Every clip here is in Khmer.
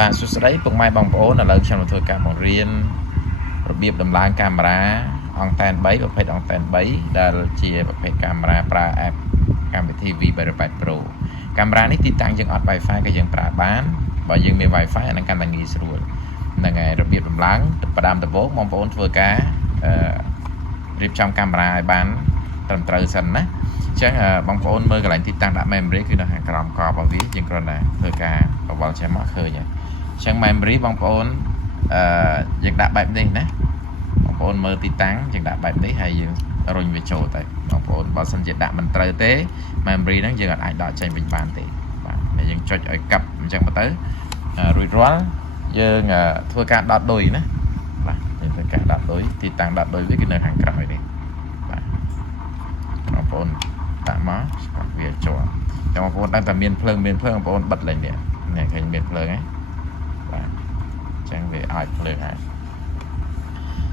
បាទសួស្តីពុកម៉ែបងប្អូនឥឡូវខ្ញុំនឹងធ្វើការបង្រៀនរបៀបដំឡើងកាមេរ៉ាអង់តែន3ប្រភេទអង់តែន3ដែលជាប្រភេទកាមេរ៉ាប្រើ app កម្មវិធី V38 Pro កាមេរ៉ានេះទីតាំងយើងអត់ Wi-Fi ក៏យើងប្រើបានបើយើងមាន Wi-Fi អានឹងកាន់តែងាយស្រួលហ្នឹងហើយរបៀបដំឡើងផ្ដើមដំបូងបងប្អូនធ្វើការរៀបចំកាមេរ៉ាឲ្យបានត្រឹមត្រូវសិនណាអញ្ចឹងបងប្អូនមើលកន្លែងទីតាំងដាក់ memory គឺនៅខាងក្រោមករបស់វាយើងគ្រាន់តែធ្វើការបវល់ចេះមកឃើញហើយអញ្ចឹង memory បងប្អូនយើងដាក់បែបនេះណាបងប្អូនមើលទីតាំងយើងដាក់បែបនេះហើយយើងរុញវាចូលទៅបងប្អូនបើសិនជាដាក់មិនត្រូវទេ memory ហ្នឹងយើងអាចដកចេញវិញបានទេបាទហើយយើងចុចឲ្យកាប់អញ្ចឹងទៅរួចរាល់យើងធ្វើការដកឌុយណាបាទយើងធ្វើការដកឌុយទីតាំងដកឌុយវាគឺនៅខាងក្រោយនេះបាទបងប្អូនដាក់មកស្គាល់វាចូលចាំបងប្អូនដឹងតែមានភ្លើងបងប្អូនបិទលេងនេះឃើញមានភ្លើងហ៎បាទអញ្ចឹងវាឲ្យភ្លើងហើយ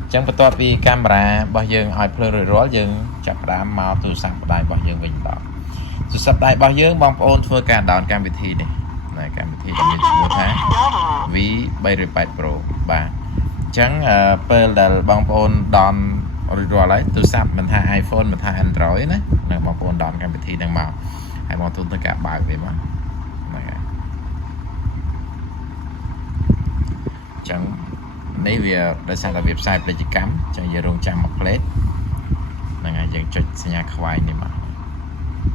អញ្ចឹងបន្ទាប់ពីកាមេរ៉ារបស់យើងឲ្យភ្លើងរួចរាល់យើងចាប់ផ្ដើមមកទូរស័ព្ទដៃរបស់យើងវិញដល់ទូរស័ព្ទដៃរបស់យើងបងប្អូនធ្វើការ down កម្មវិធីនេះនៅកម្មវិធីដែលមានឈ្មោះថា V38 Pro បាទអញ្ចឹងពេលដែលបងប្អូន down រួចរាល់ហើយទូរស័ព្ទមិនថា iPhone មិនថា Android ណានៅបងប្អូន down កម្មវិធីហ្នឹងមកហើយបងប្អូនធ្វើការបើកវាមកហ្នឹងហើយអញ្ចឹងនេះវាដោយសារតែវាផ្សាយពាណិជ្ជកម្មអញ្ចឹងយើងរងចាំមួយផ្លេតហ្នឹងហើយយើងចុចសញ្ញាខ្វាយនេះមក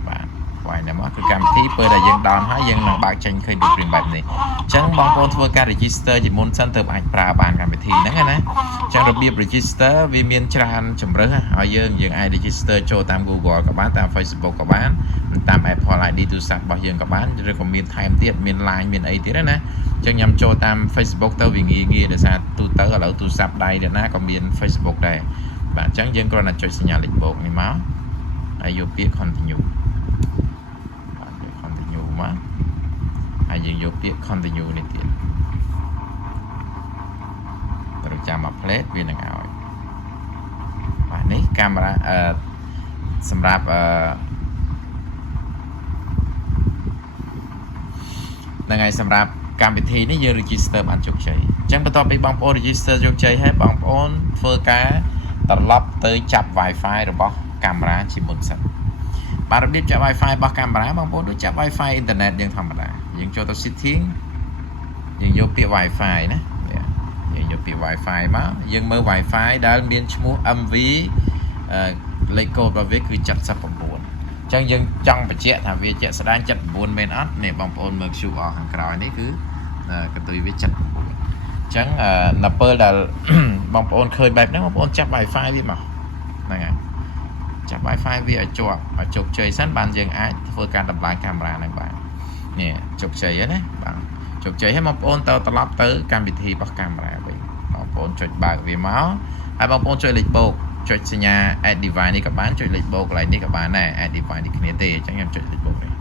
បាទខ្វាយនេះមកគឺកម្មវិធីពេលដែលយើង down ហើយយើងនឹងបើកចេញឃើញដូចព្រីមបែបនេះអញ្ចឹងបងប្អូនធ្វើការ register ជាមុនសិនទើបអាចប្រើបានកម្មវិធីហ្នឹងណាអញ្ចឹងរបៀប register វាមានច្រើនជម្រើសឲ្យយើងអាច register ចូលតាម Google ក៏បានតាម Facebook ក៏បានតាម Apple ID ទូរស័ព្ទរបស់យើងក៏បានឬក៏មានថែមទៀតមាន Line មានអីទៀតណាអញ្ចឹងខ្ញុំចូលតាម Facebook ទៅវាងាយដោយសារទូទៅឥឡូវទូរស័ព្ទដៃអ្នកណាក៏មាន Facebook ដែរបាទអញ្ចឹងយើងគ្រាន់តែចុចសញ្ញាលេខបូកនេះមកហើយយកពាក្យ continue បាទយក continue មកហើយយើងយកពាក្យ continue នេះទៀតត្រូវចាំមក plate វានឹងឲ្យបាទនេះកាមេរ៉ាសម្រាប់ហ្នឹងហើយសម្រាប់កម្មវិធីនេះយើង register បានជោគជ័យអញ្ចឹងបន្ទាប់ពីបងប្អូន register ជោគជ័យហើយបងប្អូនធ្វើការត្រឡប់ទៅចាប់ Wi-Fi របស់កាមេរ៉ាជាមុនសិនបាទរបៀបចាប់ Wi-Fi របស់កាមេរ៉ាបងប្អូនដូចចាប់ Wi-Fi អ៊ីនធឺណិតយើងធម្មតាយើងចូលទៅ setting យើងយកពាក្យ Wi-Fi ណាយើងយកពាក្យ Wi-Fi មកយើងមើល Wi-Fi ដែលមានឈ្មោះ MV លេខកូដរបស់វាគឺ79អញ្ចឹងយើងចង់បញ្ជាក់ថាវាជាក់ស្ដែង79មែនអត់នេះបងប្អូនមើល QR ខាងក្រោយនេះគឺកន្ទុយវា79អញ្ចឹងនៅពេលដែលបងប្អូនឃើញបែបហ្នឹងបងប្អូនចាប់ Wi-Fi វាមកហ្នឹងហើយចាប់ Wi-Fi វាឲ្យជាប់ឲ្យជោគជ័យសិនបានយើងអាចធ្វើការដំឡើងកាមេរ៉ាហ្នឹងបាននេះជោគជ័យហើយណាបាទជោគជ័យហើយបងប្អូនទៅត្រឡប់ទៅកម្មវិធីរបស់កាមេរ៉ាវិញបងប្អូនចុចបើកវាមកហើយបងប្អូនចុចលេខបូកចុចសញ្ញា add device នេះក៏បានចុចលេខបូកកន្លែងនេះក៏បានដែរ add device នេះគ្នាទេអញ្ចឹងខ្ញុំចុចលេខបូកនេះ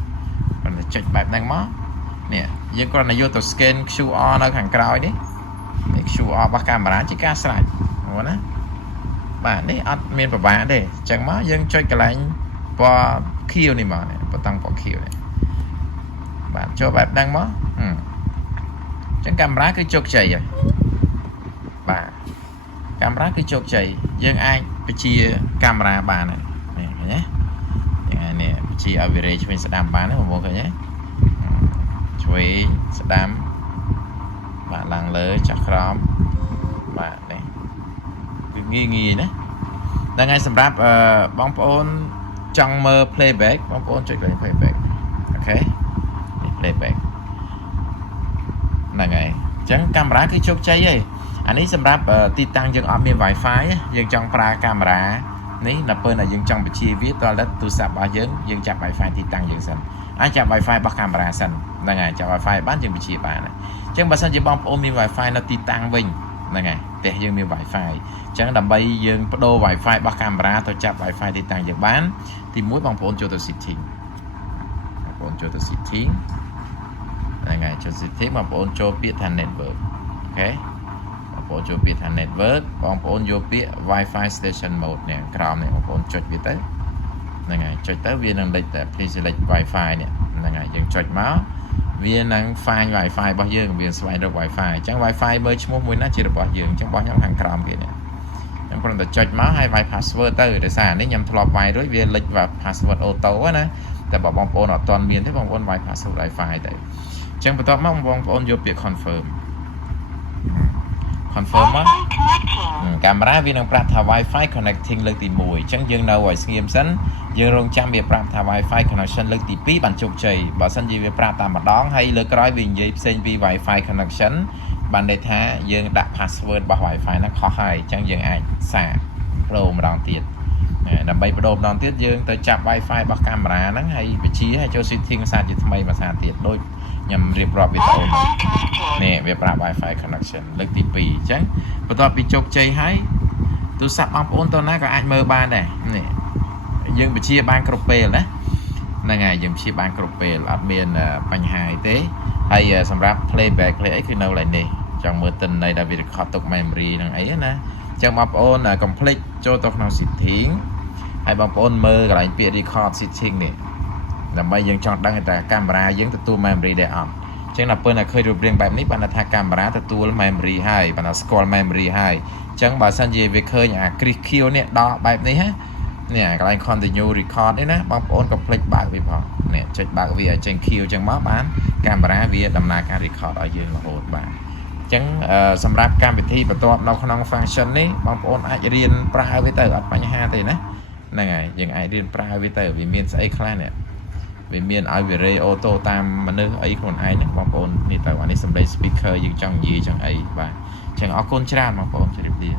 គ្រាន់តែចុចបែបហ្នឹងមកនេះយើងគ្រាន់តែយកទៅ scan QR នៅខាងក្រោយនេះ QR របស់កាមេរ៉ាជាការស្រេចហ្នឹងណាបាទនេះអត់មានពិបាកទេអញ្ចឹងមកយើងចុចកន្លែងពណ៌ខៀវនេះមកនេះបតាំងពណ៌ខៀវនេះបាទចូលបែបហ្នឹងមកអញ្ចឹងកាមេរ៉ាគឺជោគជ័យហើយបាទកាមេរ៉ាគឺជោគជ័យយើងអាចបញ្ជាកាមេរ៉ាបាននេះឃើញទេយ៉ាងនេះបញ្ជាឲ្យវារេឆ្វេងស្ដាំបានទេបងប្អូនឃើញទេឆ្វេងស្ដាំបាទឡើងលើចុះក្រោមបាទនេះគឺងាយណាហ្នឹងហើយសម្រាប់បងប្អូនចង់មើល playback បងប្អូនចុចកន្លែង playback អូខេនេះ playback ហ្នឹងហើយអញ្ចឹងកាមេរ៉ាគឺជោគជ័យហើយអានេះសម្រាប់ទីតាំងយើងអត់មាន Wi-Fi យើងចង់ប្រើកាមេរ៉ានេះនៅពេលដែលយើងចង់បញ្ជាវាតើទូរស័ព្ទរបស់យើងចាប់ Wi-Fi ទីតាំងយើងសិនអាចចាប់ Wi-Fi របស់កាមេរ៉ាសិនហ្នឹងហើយចាប់ Wi-Fi បានយើងបញ្ជាបានអញ្ចឹងបើសិនជាបងប្អូនមាន Wi-Fi នៅទីតាំងវិញហ្នឹងហើយផ្ទះយើងមាន Wi-Fi អញ្ចឹងដើម្បីយើងបដូរ Wi-Fi របស់កាមេរ៉ាទៅចាប់ Wi-Fi ទីតាំងយើងបានទី1បងប្អូនចូលទៅ setting បងប្អូនចូលទៅ setting ហ្នឹងហើយចូល setting បងប្អូនចូលពាក្យថា network អូខេបងប្អូនចូលពាក្យថា network បងប្អូនយកពាក្យ Wi-Fi station mode នេះក្រោមនេះបងប្អូនចុចវាទៅហ្នឹងហើយចុចទៅវានឹងលេខតែ please select Wi-Fi នេះហ្នឹងហើយយើងចុចមក វានឹង find Wi-Fi របស់យើងវាស្វែងរក Wi-Fi អញ្ចឹង Wi-Fi មើលឈ្មោះមួយណាជារបស់យើងអញ្ចឹងរបស់ខ្ញុំខាងក្រោមគេនេះខ្ញុំគ្រាន់តែចុចមកហើយវាយ password ទៅដោយសារនេះខ្ញុំធ្លាប់វាយរួចវាលេច password auto ណាតែបើបងប្អូនអត់ទាន់មានទេបងប្អូនវាយ password Wi-Fi ទៅអញ្ចឹងបន្ទាប់មកបងប្អូនយកពាក្យ confirm មកកាមេរ៉ាវានឹងប្រាប់ថា Wi-Fi connecting លើកទី1អញ្ចឹងយើងនៅឲ្យស្ងៀមសិនយើងរងចាំវាប្រាប់ថា Wi-Fi connection លើកទី2បានជោគជ័យបើសិនជាវាប្រាប់តែម្ដងហើយលើកក្រោយវានិយាយផ្សេងពី Wi-Fi connection បានន័យថាយើងដាក់ password របស់ Wi-Fi ហ្នឹងខុសហើយអញ្ចឹងយើងអាចសាកបដូរម្ដងទៀតដើម្បីបដូរម្ដងទៀតយើងទៅចាប់ Wi-Fi របស់កាមេរ៉ាហ្នឹងហើយបញ្ជាឲ្យចូល setting សាជាថ្មីមួយសាទៀតដូចខ្ញុំរៀបរាប់វីដេអូនេះវាប្រាប់ Wi-Fi connection លើកទី2អញ្ចឹងបន្ទាប់ពីជោគជ័យហើយទូរស័ព្ទបងប្អូនតើណាក៏អាចមើលបានដែរនេះយើងបញ្ជាបានគ្រប់ពេលណាហ្នឹងហើយយើងបញ្ជាបានគ្រប់ពេលអត់មានបញ្ហាអីទេហើយសម្រាប់ playback play អីគឺនៅឡើយនេះចង់មើលទិន្នន័យដែលវា record ទុក memory ហ្នឹងអីណាអញ្ចឹងបងប្អូន complete ចូលទៅក្នុង setting ហើយបងប្អូនមើលកន្លែងពាក្យ record setting នេះដើម្បីយើងចង់ដឹងថាកាមេរ៉ាយើងទទួល memory ដែរអត់អញ្ចឹងដល់ពេលដែលឃើញរូបរាងបែបនេះបានថាកាមេរ៉ាទទួល memory ហើយបានថាស្គាល់ memory ហើយអញ្ចឹងបើសិនជាវាឃើញអាគ្រីសខៀវនេះដល់បែបនេះណានេះកន្លែង continue record នេះណាបងប្អូនកុំភ្លេចបើកវាផងនេះចុចបើកវាឲ្យចេញខៀវអញ្ចឹងមកបានកាមេរ៉ាវាដំណើរការ record ឲ្យយើងរហូតបានអញ្ចឹងសម្រាប់កម្មវិធីបន្ទាប់នៅក្នុង function នេះបងប្អូនអាចរៀនប្រើវាទៅអត់បញ្ហាទេណាហ្នឹងហើយយើងអាចរៀនប្រើវាទៅវាមានស្អីខ្លះនេះវាមានឲ្យវារេអូតូតាមមនុស្សអីខ្លួនឯងហ្នឹងបងប្អូននេះទៅអានេះសម្លេង speaker យើងចង់និយាយចង់អីបាទអញ្ចឹងអរគុណច្រើនបងប្អូនជម្រាបលា